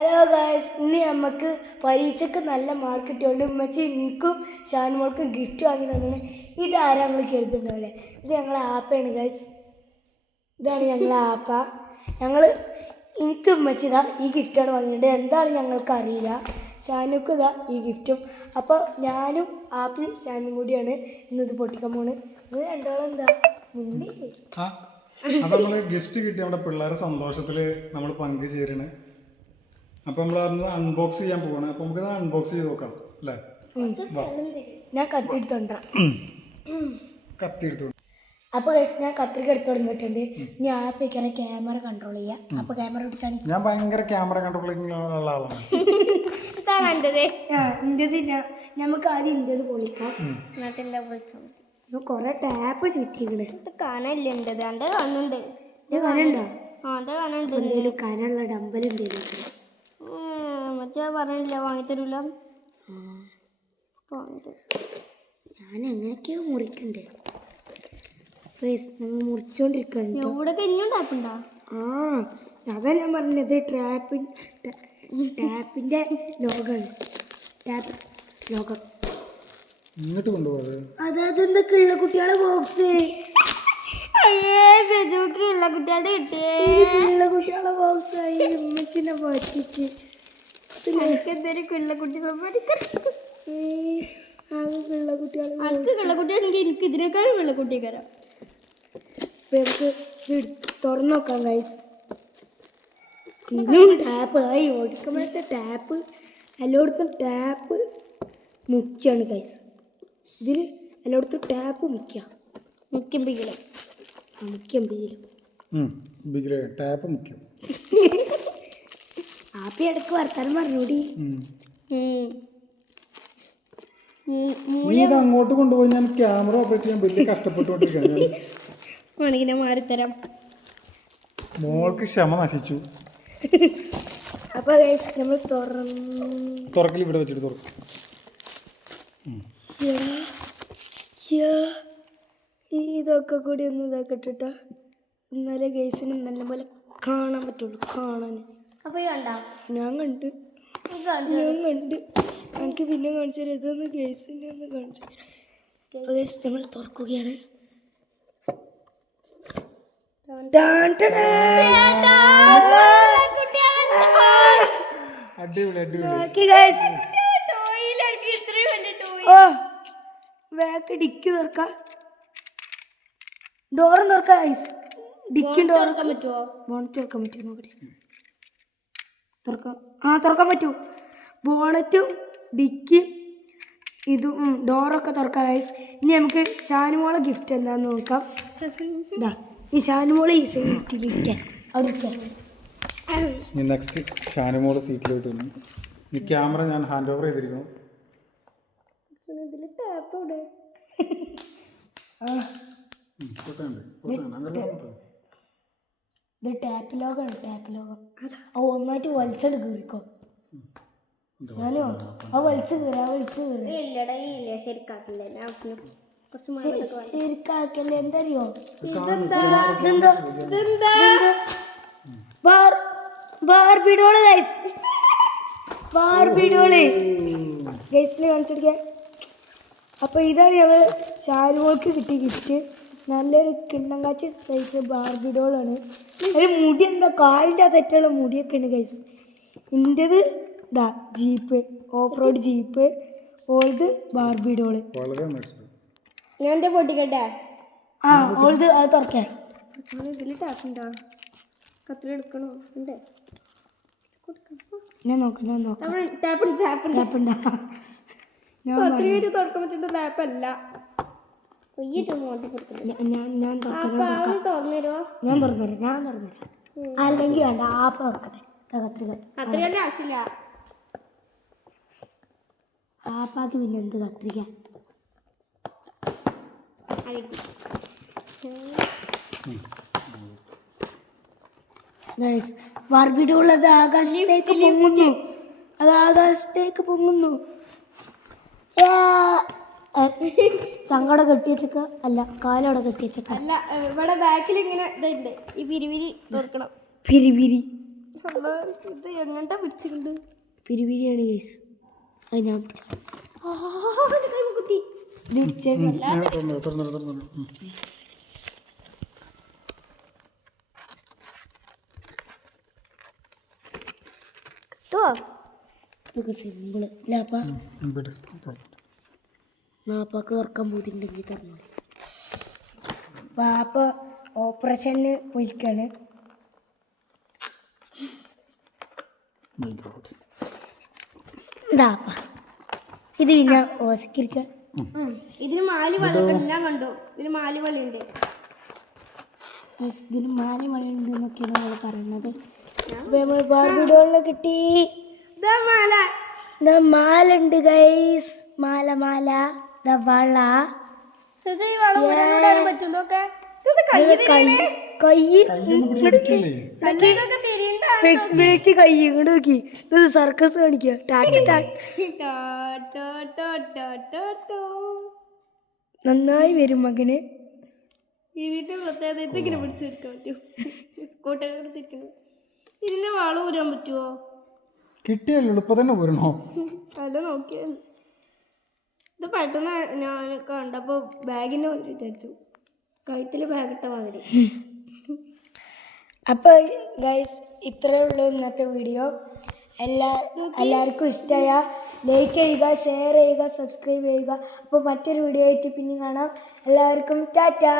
Hello guys, ഇന്ന് നമുക്ക് പരീക്ഷയ്ക്ക് നല്ല മാർക്ക് കിട്ടിയോണ്ട് ഉമ്മച്ചി എനിക്കും ഷാനുമോൾക്കും ഗിഫ്റ്റ് വാങ്ങി തന്നാണ്. ഇതാരാ നമ്മൾ കരുതുന്നുണ്ടാവില്ലേ? ഇത് ഞങ്ങളെ ആപ്പയാണ് ഗായ്സ്. ഇതാണ് ഞങ്ങളെ ആപ്പ. എനിക്ക് ഉമ്മച്ചി ഇതാ ഈ ഗിഫ്റ്റാണ് വാങ്ങിയത്. എന്താണ് ഞങ്ങൾക്ക് അറിയില്ല. ഷാനുക്കും ഇതാ ഈ ഗിഫ്റ്റും. അപ്പോൾ ഞാനും ആപ്പയും ഷാനും കൂടിയാണ് ഇന്നത് പൊട്ടിക്കാൻ പോണ്. നിങ്ങൾ രണ്ടോളം എന്താ മുന്നേ അപ്പം നമ്മൾ ഗിഫ്റ്റ് കിട്ടി നമ്മുടെ പിള്ളേരെ സന്തോഷത്തിൽ നമ്മൾ പങ്കുചേരാണ്. അപ്പം നമ്മൾ അന്ന് അൺബോക്സ് ചെയ്യാൻ പോവാണ്. അപ്പം നമുക്കത് അൺബോക്സ് ചെയ്ത് നോക്കാം അല്ലേ? ഞാൻ കത്തി എടുത്തോണ്ടാ കത്തി എടുത്തു. അപ്പോൾ ഞാൻ കത്രിക എടുത്ത് തുടങ്ങിയിട്ടുണ്ട്. ഇനി ആപ്പിക്കാരെ ക്യാമറ കൺട്രോൾ ചെയ്യാം. അപ്പോൾ ക്യാമറ പിടിച്ചാണ്. ഞാൻ ഭയങ്കര ക്യാമറ കൺട്രോളിംഗ് ഉള്ള ആളാണ്. നമുക്ക് ആദ്യം ഇന്റത് പൊളിക്കാം. കൊറേ ടാപ്പ് ചുറ്റിക്കണ്. കനല്ലേ കാണുന്നുണ്ട്. കനുണ്ടോ? എന്തേലും കനുള്ള ഡമ്പൽ എന്തേലും പറഞ്ഞില്ല വാങ്ങിത്തരൂല. ഞാൻ എങ്ങനെയൊക്കെയോ മുറിക്കണ്ടേ. നമ്മൾ മുറിച്ചോണ്ടിരിക്കണ്ടോ? ഇവിടെ കഴിഞ്ഞും ടാപ്പുണ്ടോ? അതാ ഞാൻ പറഞ്ഞത്. ടാപ്പിന്റെ ലോഗാണ്. ടാപ്പ് ലോകം. ഇങ്ങോട്ട് കൊണ്ടുപോകാതെ. അതെന്താ കിള്ള കുട്ടികളെ ബോക്സ്? കിള്ള കുട്ടികളെ ബോക്സ് ആയി. ഉമ്മച്ചിനെ പറ്റിച്ച് എന്തൊരു കിള്ളക്കുട്ടികളെ കിള്ളക്കുട്ടിയാണെങ്കിൽ എനിക്ക് ഇതിനേക്കാളും വെള്ളക്കുട്ടിക്കാരാ. നമുക്ക് തുറന്നു നോക്കാം ഗൈസ്. ഇതിനും ടാപ്പ് ആയി. ഓടിക്കുമ്പോഴത്തെ ടാപ്പ് എല്ലായിടത്തും ടാപ്പ് മുഖ്യമാണ് ഗൈസ്. ഇതിൽ എല്ലായിടത്തും ടാപ്പ് മുഖ്യം ബിഗിലും ടാപ്പ് മുഖ്യം. ആപ്പി ഇടയ്ക്ക് വർത്താനം പറഞ്ഞൂടി. നീ ഇത് അങ്ങോട്ട് കൊണ്ടുപോയി ഞാൻ ക്യാമറ ഓപ്പറേറ്റ് ചെയ്യാൻ വലിയ കഷ്ടപ്പെട്ടുകൊണ്ടിരിക്കുകയാണ്. മാറിത്തരാം. മോൾക്ക് ക്ഷമ നശിച്ചു. അപ്പൊ നമ്മൾ തുറക്കൽ ഇവിടെ വെച്ചിട്ട് തുറക്കും. ഇതൊക്കെ കൂടി ഒന്ന് ഇതാക്കിട്ടാ എന്നാലേ ഗൈസിന് നല്ല പോലെ കാണാൻ പറ്റുള്ളൂ. കാണാൻ അപ്പൊ ഞാൻ കണ്ട് എനിക്ക് പിന്നെ കാണിച്ചു തരാം. ഇതൊന്ന് ഗൈസിൻ്റെ ഒന്ന് കാണിച്ചു. നമ്മൾ തുറക്കുകയാണ്. ബാക്ക് ഡിക്കി തുറക്കാം. ഡോറും തുറക്കാം ഗൈസ്. ഡിക്കി തുറക്കാൻ പറ്റുമോ? ബോണറ്റ് തുറക്കാൻ പറ്റുമോ നോക്കട്ടെ. തുറക്കാൻ പറ്റൂ. ബോണറ്റും ഡിക്കി ഇതും ഡോറൊക്കെ തുറക്കാം ഗൈസ്. ഇനി നമുക്ക് ഷാനുമോളെ ഗിഫ്റ്റ് എന്താന്ന് നോക്കാം. ഇതാ ഈ ഷാനുമോളെ ഈ സീറ്റിലിരിക്കാൻ അവിടെ. നെക്സ്റ്റ് ഷാനുമോളെ സീറ്റിലോട്ട് വന്നു. ഈ ക്യാമറ ഞാൻ ഹാൻഡ് ഓവർ ചെയ്തിരിക്കണം. ഇത് ടാപ്പ് ലോഗാണ്. ഒന്നായിട്ട് വലിച്ചെടു കീറിക്കോ. ഞാനോ വലിച്ചു ശരിക്കാക്കില്ല. എന്തറിയോ ബാർബിഡോള് ഗൈസിനെ കാണിച്ചെടുക്കാൻ. അപ്പോൾ ഇതാണ് ഞങ്ങൾ ഷാനുമോൾക്ക് കിട്ടിയ ഗിഫ്റ്റ്. നല്ലൊരു കിണ്ണം കാച്ചി സൈസ് ബാർബിഡോളാണ്. അതിൽ മുടി എന്താ കാലിൻ്റെ തെറ്റുള്ള മുടിയൊക്കെ ഉണ്ട് ഗൈസ്. എൻ്റെത് ഇതാ ജീപ്പ്, ഓഫ് റോഡ് ജീപ്പ്. ഓൾത് ബാർബിഡോള്. ഞാൻ എൻ്റെ പൊട്ടിക്കട്ടെ. ഓൾത് അത് തുറക്കാൻ. ഇതിൽ ടാപ്പുണ്ടോ? കത്രി എടുക്കണോ? ഉണ്ട്. ഞാൻ നോക്കാം. ടാപ്പുണ്ടോ? ഞാൻ തുറക്കാൻ പറ്റുന്ന ടാപ്പല്ല. തുറന്നുതരാം. അല്ലെങ്കിൽ വേണ്ട, ആപ്പ് തുറക്കട്ടെ. കത്രികന്റെ ആവശ്യമില്ല. ആപ്പാക്ക് പിന്നെ എന്ത് കത്രിക? ബാർബിഡോളത് ആകാശത്തേക്ക് പൊങ്ങുന്നു. ചങ്കട കെട്ടിയച്ചക്ക അല്ല, കാലോടെ കെട്ടിയച്ചക്ക അല്ല. ഇവിടെ ബാക്കിൽ ഇങ്ങനെ ഇതുണ്ട്. ഈ പിരിവിരി തുറക്കണം. പിരിപിരി അല്ലാ, ഇത് എങ്ങോട്ടാ പിടിച്ചിട്ടുണ്ട് പിരിപിരിയാണ് ഗൈസ്. അത് ഞാൻ പിടിച്ചു. കുത്തി ഇത് പിടിച്ചേക്കല്ല. തുറന്നു. കിട്ടുവോ? ഇതൊക്കെ സിമ്പിള് ലാപ്പാ. നാപ്പാക്ക് തുറക്കാൻ പോയിട്ടുണ്ടെങ്കിൽ തുറന്നോളി. പാപ്പ ഓപ്പറേഷന് പോയിക്കാണ്. ഇതാപ്പ ഇത് പിന്നെ ഓസിക്കിരിക്ക. ഇതിന് മാലി വെള്ളം ഞാൻ കണ്ടു. ഇതിന് മാലി വെള്ളിയുണ്ട്. ഇതിന് മാല മഴയുണ്ട് എന്നൊക്കെയാണ് നമ്മൾ പറയുന്നത്. അപ്പൊ നമ്മൾ ബാർബിഡോളിനെ കിട്ടി. ഇതാ മാല. ദാ മാല ഉണ്ട് ഗൈസ്. മാല ദാ വള. സജി ഈ വള ഊരാൻ പറ്റും. ഇതൊക്കെ ഇത് കൈ തിരിയണേ. കൈ ഇതൊക്കെ തിരിയണ്ട. ഫ്ലെക്സിബിലിറ്റി കൈ ഇങ്ങോട്ട് നോക്കി. ഇത് സർക്കസ് കാണിക്കുക. നന്നായി വരും മകന്. ഇതിന്റെ പ്രത്യേകത ഇങ്ങനെ പിടിച്ചെടുക്കാൻ പറ്റും. സ്കൂട്ടർ തിരിക്കണം. ഇതിന്റെ വള ഊരാൻ പറ്റുമോ? കിട്ടിയല്ലോ ഇപ്പൊ തന്നെ പോരണോ? അല്ല നോക്കിയാ ഇത് പെട്ടെന്ന് ഞാൻ കണ്ടപ്പോ ബാഗിന്റെ കൊണ്ട് വിചാരിച്ചു. കഴുത്തിൽ ബാഗ് ഇട്ട മാതിരി. അപ്പൊ ഗൈസ് ഇത്രയേ ഉള്ളൂ ഇന്നത്തെ വീഡിയോ. എല്ലാവർക്കും ഇഷ്ടമായ ലൈക്ക് ചെയ്യുക, ഷെയർ ചെയ്യുക, സബ്സ്ക്രൈബ് ചെയ്യുക. അപ്പോൾ മറ്റൊരു വീഡിയോ ആയിട്ട് പിന്നെ കാണാം. എല്ലാവർക്കും ടാറ്റാ.